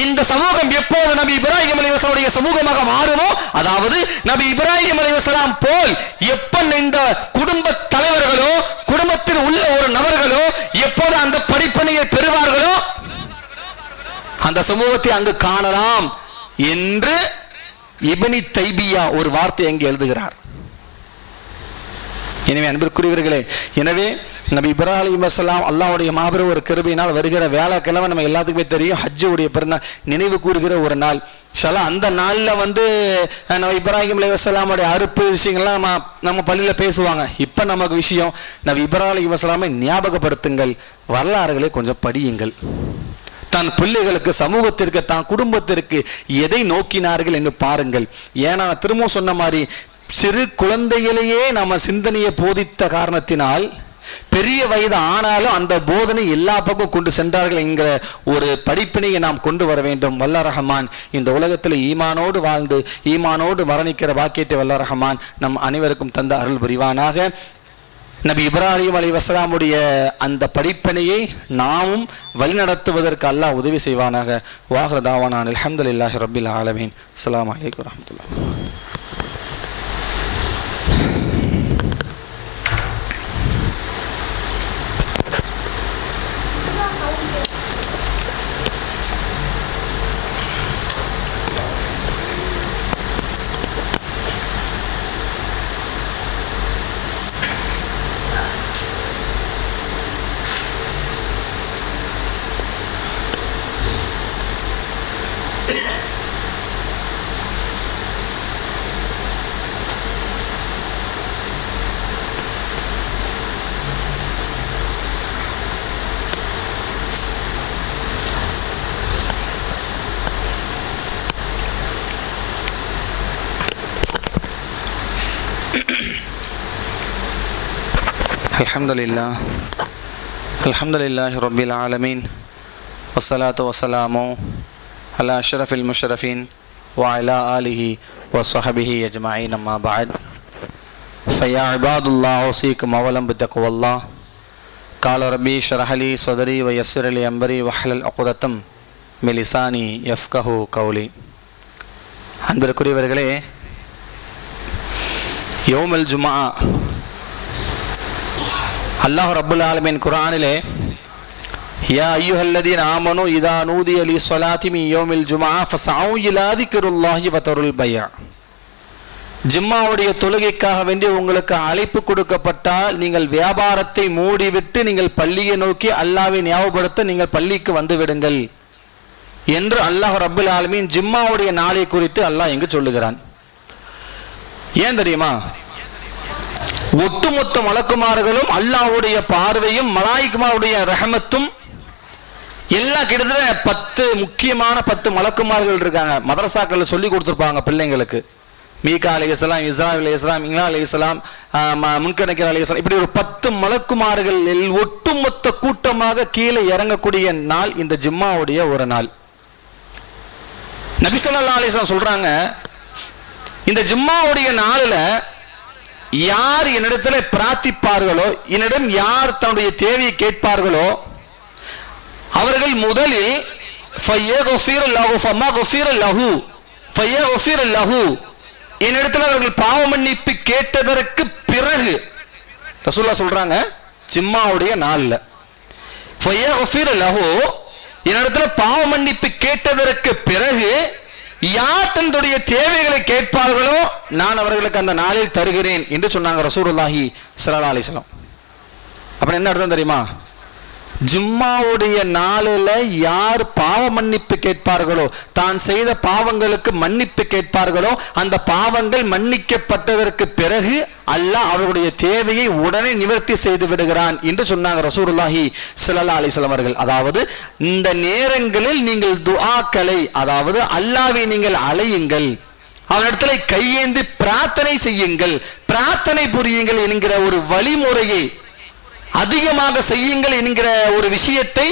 இந்த சமூகம் எப்போது நபி இப்ராஹிம் அலைஹிஸ்ஸலாமுடைய சமூகமாக மாறுமோ, அதாவது நபி இப்ராஹிம் அலைஹிஸ்ஸலாம் போல் எப்ப இந்த குடும்ப தலைவர்களோ குடும்பத்தில் உள்ள ஒரு நபர்களோ எப்போது அந்த படிப்பனையை பெறுவார்களோ அந்த சமூகத்தை அங்கு காணலாம் என்று இப்னு தைபியா ஒரு வார்த்தை அங்கே எழுதுகிறார். எனவே அன்பிற்குரியவர்களே, எனவே நபி இப்ராஹிம் அலைஹிஸ்ஸலாம் அல்லாஹ்வுடைய மாபெரும் ஒரு கிருபையினால் வருகிற வேலைக்கிழமை நம்ம எல்லாத்துக்குமே தெரியும், ஹஜ்ஜுடைய பெருநாள் நினைவு கூறுகிற ஒரு நாள். அந்த நாளில் நம்ம இப்ராஹிம் அலைஹிஸ்ஸலாமுடைய அறுப்பு விஷயங்கள்லாம் நம்ம பள்ளியில் பேசுவாங்க. இப்போ நமக்கு விஷயம், நபி இப்ராஹிம் அலைஹிஸ்ஸலாமை ஞாபகப்படுத்துங்கள், வரலாறுகளை கொஞ்சம் படியுங்கள். தன் பிள்ளைகளுக்கு, சமூகத்திற்கு, தான் குடும்பத்திற்கு எதை நோக்கினார்கள் என்று பாருங்கள். ஏன்னா திரும்ப சொன்ன மாதிரி சிறு குழந்தைகளையே நம்ம சிந்தனையை போதித்த காரணத்தினால் பெரிய வயது ஆனாலும் அந்த போதனை எல்லா பக்கம் கொண்டு சென்றார்கள் என்கிற ஒரு படிப்பினையை நாம் கொண்டு வர வேண்டும். வல்ல ரஹ்மான் இந்த உலகத்தில் ஈமானோடு வாழ்ந்து ஈமானோடு மரணிக்கிற பாக்கியத்தை வல்ல ரஹ்மான் நம் அனைவருக்கும் தந்த அருள் புரிவானாக. நபி இப்ராஹிம் அலைஹிஸ்ஸலாமுடைய அந்த படிப்பினையை நாமும் வழிநடத்துவதற்கு அல்லாஹ் உதவி செய்வானாக. வாஹிரு தாவானா அல்ஹம்துலில்லாஹி ரப்பில் ஆலமீன். அஸ்ஸலாமு அலைக்கும் வரஹ்மத்துல்லாஹ். அல்ஹம்துலில்லாஹி ரப்பில் ஆலமீன் வஸ்ஸலாத்து வஸ்ஸலாமு அலா அஷ்ரஃபில் முஷ்ரஃபீன் வ அலா ஆலிஹி வ ஸஹபிஹி அஜ்மஈன் அம்மா பஅத் ஃபயா இபாதுல்லாஹ் உஸீக்கும் அவலம் பித்தக்வல்லாஹ் கால ரப்பி ஷ்ரஹ் லி ஸத்ரி வ யஸ்ஸிர் லி அம்ரி வஹ்லுல் உக்தத்தம் மின் லிசானி யஃப்கஹு கௌலி. அன்பிற்குரியவர்களே, யௌமுல் ஜும்ஆ அல்லாஹ் ரப்புல் ஆலமீன் குர்ஆனிலே யா அய்யுஹல்லதீன ஆமனூ இதா நூதிய லிஸ்ஸலாத்தி மின் யௌமில் ஜும்ஆ ஃபஸ்அஊ இலா திக்ருல்லாஹி வ தருல் பைஅ. ஜும்மாவுடைய தொழுகைக்காக வேண்டி உங்களுக்கு அழைப்பு கொடுக்கப்பட்டால் நீங்கள் வியாபாரத்தை மூடிவிட்டு நீங்கள் பள்ளியை நோக்கி அல்லாஹ்வை ஞாபகப்படுத்த நீங்கள் பள்ளிக்கு வந்து விடுங்கள் என்று அல்லாஹ் ரப்புல் ஆலமீன் ஜும்மாவுடைய நாளை குறித்து அல்லாஹ் எங்கு சொல்லுகிறான். ஏன் தெரியுமா? ஒட்டுமொத்த மலக்குமார்களும் அல்லாஹ்வுடைய பார்வையும் மலாயிக்குமாருடைய ரஹமத்தும் எல்லாம் கிட்டத்தட்ட 10 முக்கியமான 10 மலக்குமார்கள் இருக்காங்க. மதரசாக்கள் சொல்லி கொடுத்துருப்பாங்க பிள்ளைங்களுக்கு. மீகா அலைஹிஸ்ஸலாம், இஸ்ராயில் அலைஹிஸ்ஸலாம், இங்லா அலைஹிஸ்ஸலாம், முன்கர் அலைஹிஸ்ஸலாம், இப்படி ஒரு 10 மலக்குமார்கள் ஒட்டுமொத்த கூட்டமாக கீழே இறங்கக்கூடிய நாள் இந்த ஜும்மாவுடைய ஒரு நாள். நபி ஸல்லல்லாஹு அலைஹி வஸல்லம் சொல்றாங்க, இந்த ஜும்மாவுடைய நாளில் யார் என்னிடத்துல பிரார்த்திப்பார்களோ, என்னிடம் யார் தன்னுடைய தேவையை கேட்பார்களோ அவர்கள் முதலில் என்னிடத்தில் அவர்கள் பாவ மன்னிப்பு கேட்டதற்கு பிறகு ரசூலுல்லாஹ் சொல்றாங்க, ஜும்மாவுடைய நாள்ல என்னிடத்துல பாவ மன்னிப்பு கேட்டதற்கு பிறகு யார் தன்னுடைய தேவைகளை கேட்பார்களோ நான் அவர்களுக்கு அந்த நாளில் தருகிறேன் என்று சொன்னாங்க ரசூலுல்லாஹி ஸல்லல்லாஹு அலைஹி வஸல்லம். அப்ப என்ன அர்த்தம் தெரியுமா? ஜும்மாவுடைய நாளில் யார் பாவ மன்னிப்பு கேட்பார்களோ, தான் செய்த பாவங்களுக்கு மன்னிப்பு கேட்பார்களோ, அந்த பாவங்கள் மன்னிக்கப்பட்டதற்கு பிறகு அல்லாஹ் அவருடைய தேவையை உடனே நிவர்த்தி செய்து விடுகிறான் என்று சொன்னாங்க ரசூலுல்லாஹி ஸல்லல்லாஹு அலைஹி வஸல்லம் அவர்கள். அதாவது இந்த நேரங்களில் நீங்கள் துஆக்களை, அதாவது அல்லாஹ்வை நீங்கள் அழையுங்கள், அவனிடத்துல கையேந்தி பிரார்த்தனை செய்யுங்கள், பிரார்த்தனை புரியுங்கள் என்கிற ஒரு வழிமுறையை அதிகமாக செய்யுங்கள் என்கிற ஒரு விஷயத்தை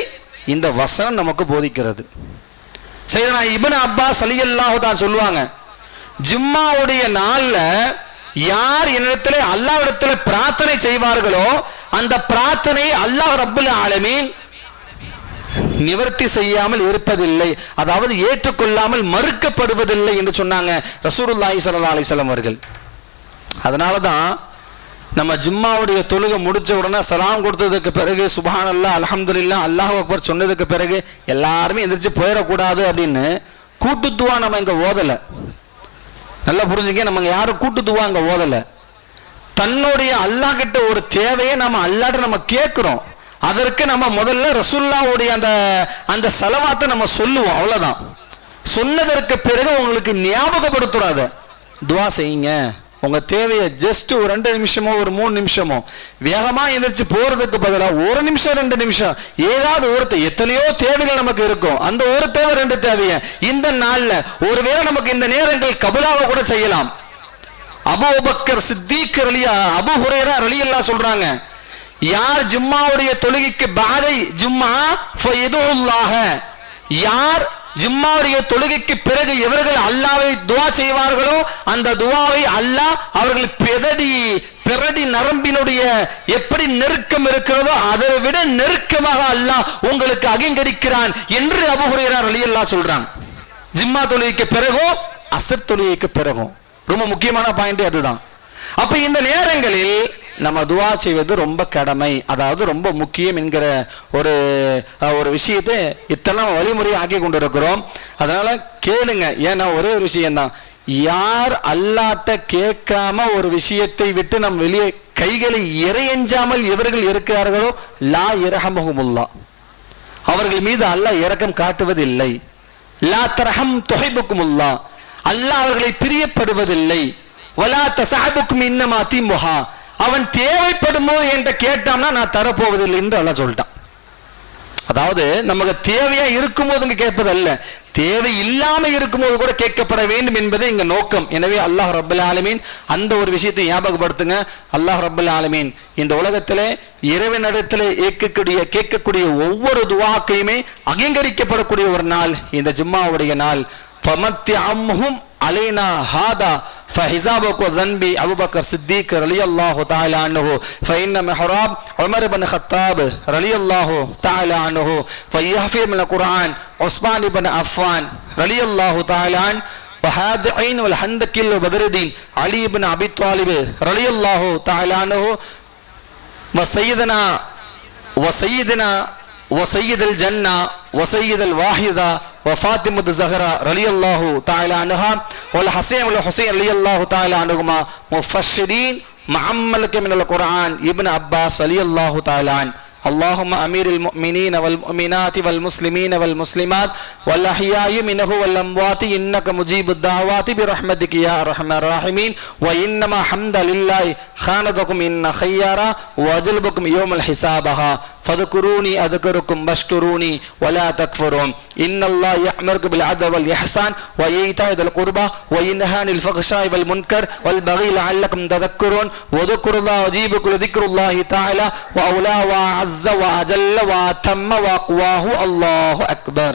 இந்த வசனம் நமக்கு போதிக்கிறது. சையதுனா இப்னு அப்பாஸ் ரலியல்லாஹு தஆலா சொல்லுவாங்க, ஜும்மாவுடைய நாள்ல யார் என்னிடத்துல அல்லாஹ்விடத்துல பிரார்த்தனை செய்வார்களோ அந்த பிரார்த்தனை அல்லாஹ் ரப்புல் ஆலமீன் நிவர்த்தி செய்யாமல் இருப்பதில்லை, அதாவது ஏற்றுக்கொள்ளாமல் மறுக்கப்படுவதில்லை என்று சொன்னாங்க ரசூலுல்லாஹி ஸல்லல்லாஹு அலைஹி வஸல்லம் அவர்கள். அதனாலதான் நம்ம ஜும்மாவுடைய தொழுகை முடிச்ச உடனே சலாம் கொடுத்ததுக்கு பிறகு சுப்ஹானல்லாஹ் அல்ஹம்துலில்லாஹ் அல்லாஹு அக்பர் சொன்னதுக்கு பிறகு எல்லாருமே எந்திரிச்சு போயிடக்கூடாது அப்படின்னு கூட்டு துவா நம்ம இங்க ஓதலை. நல்லா புரிஞ்சுக்க, நம்ம யாரும் கூட்டு துவா இங்க ஓதலை. தன்னுடைய அல்லாஹ் கிட்ட ஒரு தேவையை நம்ம அல்லாஹ்ட்ட நம்ம கேட்கிறோம், அதற்கு நம்ம முதல்ல ரசூலுல்லாஹ்வுடைய அந்த ஸலவாத்தை நம்ம சொல்லுவோம், அவ்வளவுதான். சொன்னதற்கு பிறகு உங்களுக்கு ஞாபகப்படுத்துறாத துவா செய்யுங்க, உங்க தேவையை ஜஸ்ட் ஒரு 2 நிமிஷமோ ஒரு 3 நிமிஷமோ வேகமா எந்திரிச்சு போறதுக்கு பதிலாக 1 நிமிஷம் 2 நிமிஷம் ஏதாவது ஒரு, எத்தனையோ தேவைகள் நமக்கு இருக்கும், அந்த ஒரு தேவை 2 தேவையை இந்த நாள்ல ஒருவேளை நமக்கு இந்த நேரங்கள் கபூலாக கூட செய்யலாம். அபூபக்கர் சித்தீக் அபூ ஹுரைரா ரலியல்லாஹு சொல்றாங்க, யார் ஜும்மாவுடைய தொழுகைக்கு பாதை ஜும்மா ஃபயதுல்லாஹ, யார் ஜும்மாவுடைய தொழுகைக்கு பிறகு இவர்கள் அல்லாஹ்வை துஆ செய்வார்களோ அந்த துஆவை அல்லாஹ் அவர்கள் பிறடி நரம்பினுடைய எப்படி நெருக்கம் இருக்கிறதோ அதை விட நெருக்கமாக அல்லாஹ் உங்களுக்கு அங்கீகரிக்கிறான் என்று அபூ ஹுரைரா ரலியல்லாஹு சொல்றாங்க. ஜும்மா தொழுகைக்கு பிறகும் அஸ்ர் தொழுகைக்கு பிறகும் ரொம்ப முக்கியமான பாயிண்ட் அதுதான். அப்ப இந்த நேரங்களில் நம்ம துவா செய்வது ரொம்ப கடமை, அதாவது ரொம்ப முக்கியம் என்கிற ஒரு விஷயத்தை இத்தனை வழிமுறையை ஆக்கி கொண்டு இருக்கிறோம். அதனால கேளுங்க, ஏன்னா ஒரே ஒரு விஷயம்தான், யார் அல்லாஹ்ட்ட கேட்காம ஒரு விஷயத்தை விட்டு நம் வெளியே கைகளை இறையஞ்சாமல் இவர்கள் இருக்கிறார்களோ லா இரஹமுஹுமுல்லாஹ், அவர்கள் மீது அல்லாஹ் இரக்கம் காட்டுவதில்லை. லா தர்ஹம் துஹிபுக்குமுல்லாஹ், அல்லாஹ் அவர்களை பிரியப்படுவதில்லை. வலா தஸஹபுக்கும் இன்னமா தீமுஹா, அவன் தேவைப்படும் போது என்கிட்ட கேட்டான்னா நான் தரப்போவதில்லை என்று அல்லாஹ் சொல்லிட்டான். அதாவது நமக்கு தேவையா இருக்கும்போது கேட்பதல்ல, தேவை இல்லாம இருக்கும்போது கூட கேட்கப்பட வேண்டும் என்பது இங்க நோக்கம். எனவே அல்லாஹ் ரப்பல் ஆலமீன் அந்த ஒரு விஷயத்தை ஞாபகப்படுத்துங்க. அல்லாஹ் ரப்பல் ஆலமீன் இந்த உலகத்திலே இறைவனிடத்திலே கேட்கக்கூடிய ஒவ்வொரு துஆக்கையுமே அங்கீகரிக்கப்படக்கூடிய ஒரு நாள் இந்த ஜும்மாவுடைய நாள். ஃபமத்திஅம்ஹும் அலைனா ஹாதா ஃபஹிசாபகு ذنبي அபூ பக்கர் சித்திக் ரலியல்லாஹு தஆலா அன்ஹு ஃபஇன்ன மிஹ்ராப் உமர் இப்னு கத்தாப் ரலியல்லாஹு தஆலா அன்ஹு ஃபயஹ்ஃபிஸ் மினல் குர்ஆன் உஸ்மான் இப்னு அஃபான் ரலியல்லாஹு தஆலா அன் வஹாதின் வல் ஹந்தகில் பத்ருதீன் அலி இப்னு அபி தாலிப் ரலியல்லாஹு தஆலா அன்ஹு வஸய்யிதனா وسيد الجنة وسيد الواحدة وفاطمة الزهراء رضي الله تعالى عنها والحسين والحسين رضي الله تعالى عنهما مفسرين معملك من القرآن ابن عباس رضي الله تعالى عنه. اللهم أمير المؤمنين والمؤمنات والمسلمين والمسلمات والأحياء منه والأموات إنك مجيب الدعوات برحمتك يا أرحم الراحمين. وإنما حمد لله خانتكم إن خيارا وأجلبكم يوم الحسابها فذكروني أذكركم واشكروني ولا تكفرون. إن الله يأمرك بالعدل والإحسان وإيتاء ذي القربى وينهى عن الفحشاء والمنكر والبغي لعلكم تذكرون. وذكروا الله وجيبكم لذكر الله تعالى وأولى وأعز وأجل وأتم وأقواه الله أكبر.